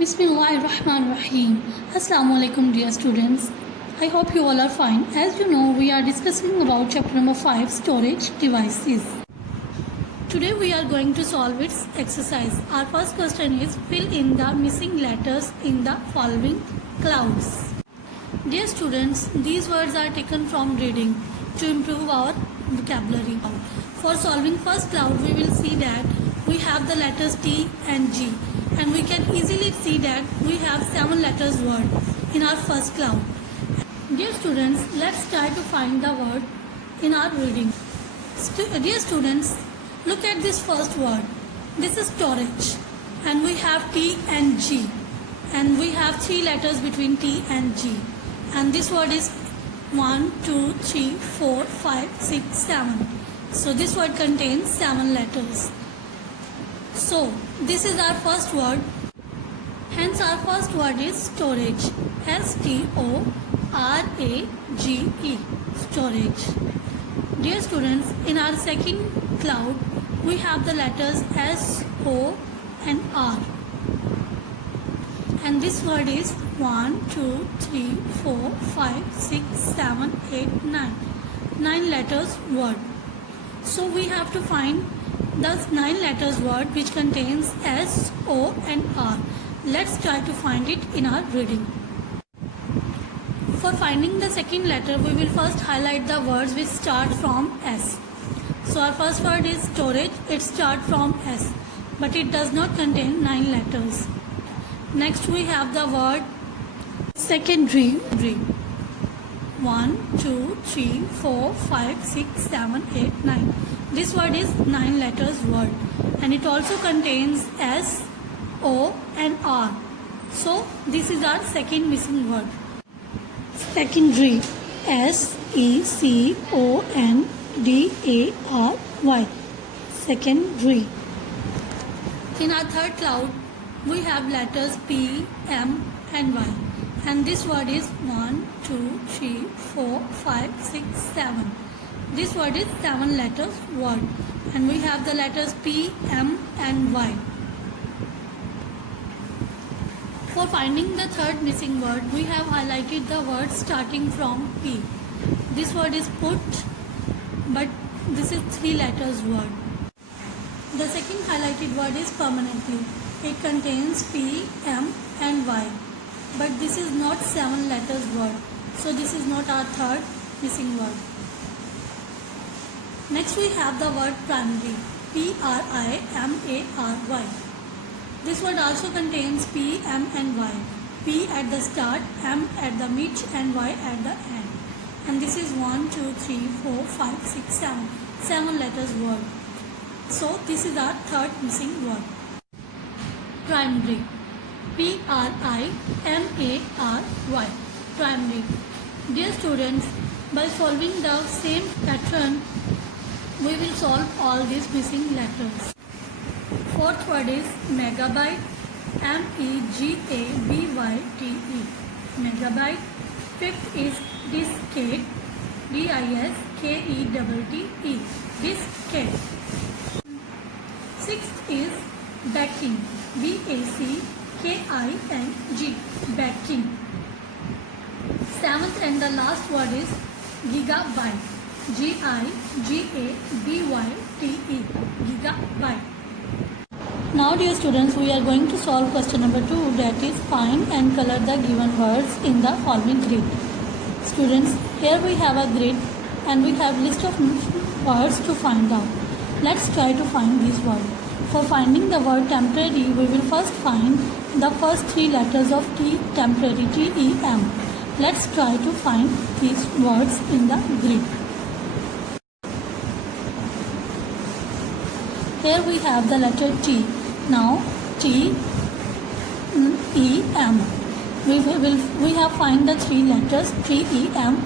Bismillahirrahmanirrahim. Assalamu alaikum dear students. I hope you all are fine. As you know, we are discussing about chapter number 5, storage devices. Today we are going to solve its exercise. Our first question is fill in the missing letters in the following clouds. Dear students, these words are taken from reading to improve our vocabulary. For solving first cloud, we will see that we have the letters T and G, and we can easily see that we have 7 letters word in our first cloud. Dear students, let's try to find the word in our reading. Dear students, look at this first word. This is storage, and we have T and G, and we have 3 letters between T and G, and this word is 1, 2, 3, 4, 5, 6, 7. So this word contains 7 letters. So this is our first word. Hence our first word is storage. S-T-O-R-A-G-E. Storage. Dear students, in our second cloud, we have the letters S, O and R. And this word is 1, 2, 3, 4, 5, 6, 7, 8, 9. 9 letters word. So we have to find the 9 letters word which contains S, O and R. Let's try to find it in our reading. For finding the second letter, we will first highlight the words which start from S. So our first word is storage. It starts from S, but it does not contain 9 letters. Next we have the word secondary. 1, 2, 3, 4, 5, 6, 7, 8, 9. This word is 9 letters word, and it also contains S, O and R. So this is our second missing word. Secondary. S-E-C-O-N-D-A-R-Y. Secondary. In our third cloud, we have letters P, M and Y. And this word is 1, 2, 3, 4, 5, 6, 7. This word is 7 letters word. And we have the letters P, M and Y. For finding the third missing word, we have highlighted the word starting from P. This word is put, but this is 3 letters word. The second highlighted word is permanently. It contains P, M and Y. But this is not 7 letters word. So this is not our third missing word. Next we have the word primary. P-R-I-M-A-R-Y. This word also contains P, M and Y. P at the start, M at the mid and Y at the end. And this is 1, 2, 3, 4, 5, 6, 7. 7 letters word. So this is our third missing word. Primary. P-R-I-M-A-R-Y. Primary. Dear students, by solving the same pattern, we will solve all these missing letters. Fourth word is megabyte. M-E-G-A-B-Y-T-E. Megabyte. Fifth is diskette. D-I-S-K-E-T-T-E. Diskette. Sixth is backing. B-A-C-K-I-N-G. Backing. Seventh and the last word is gigabyte. G-I-G-A-B-Y-T-E. Gigabyte. Now dear students, we are going to solve question number 2, that is find and color the given words in the following grid. Students, here we have a grid and we have list of words to find out. Let's try to find these words. For finding the word temporary, we will first find the first 3 letters of T, temporary, T-E-M. Let's try to find these words in the grid. Here we have the letter T. Now T, E, M. We have find the 3 letters T, E, M.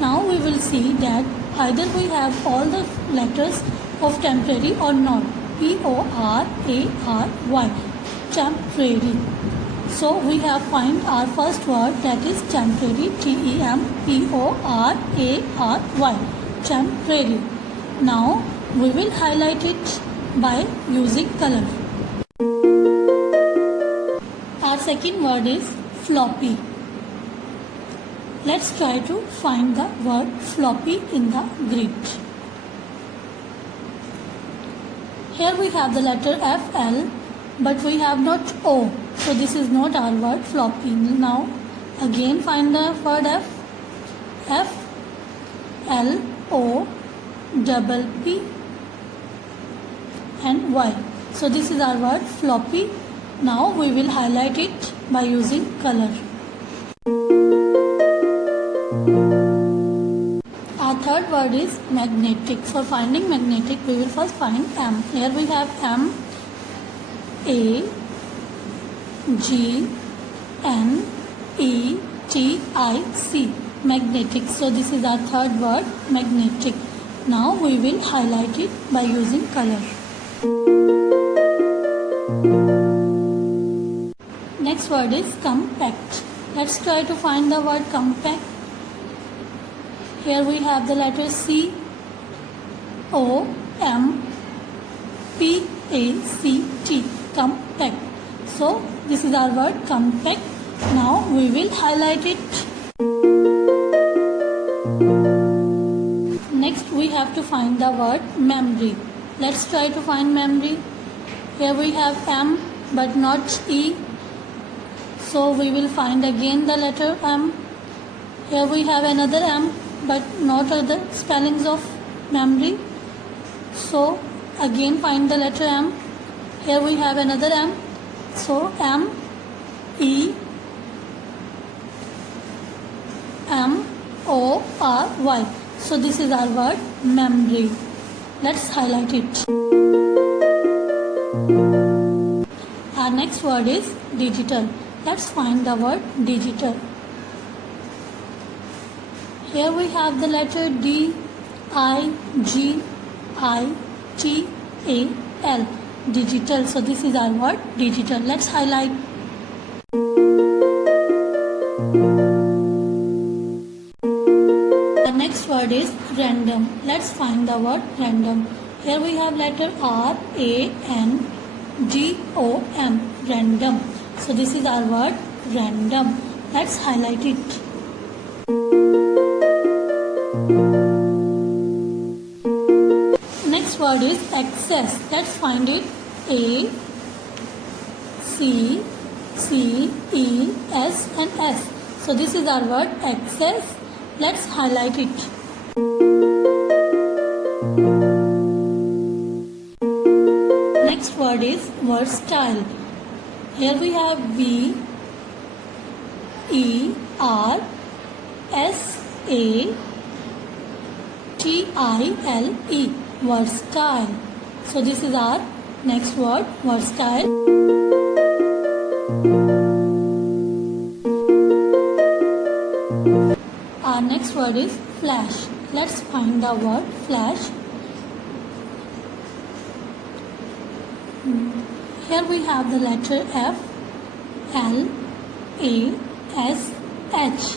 Now we will see that either we have all the letters of temporary or not. P-O-R-A-R-Y. Temporary. So we have find our first word, that is temporary. T-E-M-P-O-R-A-R-Y. Temporary. Now we will highlight it by using color. Our second word is floppy. Let's try to find the word floppy in the grid. Here we have the letter FL, but we have not O. So this is not our word floppy. Now again find the word F. F L O double P and Y. So this is our word floppy. Now we will highlight it by using color. Our third word is magnetic. For finding magnetic, we will first find M. Here we have M A G N E T I C. Magnetic. So this is our third word, magnetic. Now we will highlight it by using color. Next word is compact. Let's try to find the word compact. Here we have the letter C O M P A C T. Compact. So this is our word compact. Now we will highlight it. Next we have to find the word memory. Let's try to find memory. Here we have M but not E. So we will find again the letter M. Here we have another M but not other spellings of memory. So again find the letter M. Here we have another M. So M E M O R Y. So this is our word memory. Let's highlight it. Our next word is digital. Let's find the word digital. Here we have the letter D I G I T A L. Digital. So this is our word digital. Let's highlight. The next word is random. Let's find the word random. Here we have letter R A N D O M. Random. So this is our word random. Let's highlight it. Next word is access. Let's find it. A C C E S and S. So this is our word access. Let's highlight it. Next word is versatile. Here we have V E R S A T I L E. Versatile. So this is our next word, versatile. Our next word is flash. Let's find the word flash. Here we have the letter F L A S H.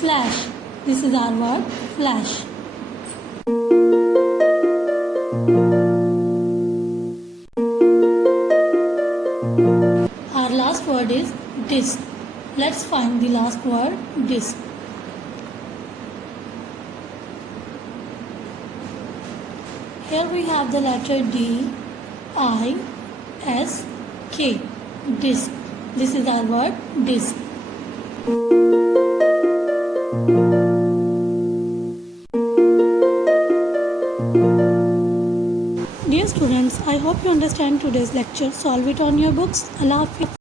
Flash. This is our word flash. Our last word is disk. Let's find the last word, disk. Here we have the letter D I S K. Disk. This is our word, disk. Dear students, I hope you understand today's lecture. Solve it on your books. Allah Hafiz.